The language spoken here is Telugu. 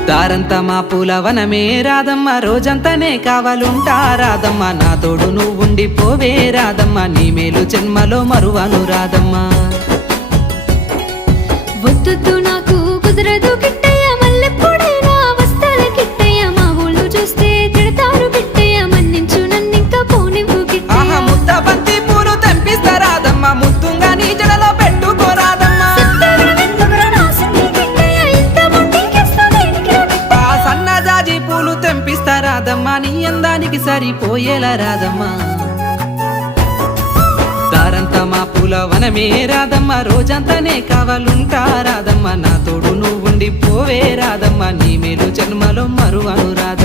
దారంతా మా పూలవనమే రాదమ్మ, రోజంతానే కావాలుంటా రాదమ్మ, నా తోడు నువ్వుండి పోవే రాదమ్మ, నీ మేలు జన్మలో మరువను రాదమ్మ. వద్దు నాకు కుదరదు కిట్టయ్య, మల్లెప్పుడైనా వస్తాల కిట్టయ్య, మా ఊళ్ళు చూస్తే తిడతారు కిట్టయ్య, మన్నించు నన్నింకా పోనివ్వు కిట్టయ్య. ముద్ద బంతి పూలు తెంపిస్తా రాదమ్మ, ముద్దుంగా నీ జడలో పెట్టుకోరాదమ్మ. సన్నజాజి పూలు తెంపిస్తా రాదమ్మ, నీ అందానికి సరిపోయేలా రాదమ్మ. దారంతా మా పూలవనమే రాదమ్మ, రోజంతానే కావాలుంటా రాదమ్మ, నా తోడు నువ్వుండి పోవే రాదమ్మ, నీ మేలు జన్మలో మరువను రాదమ్మ.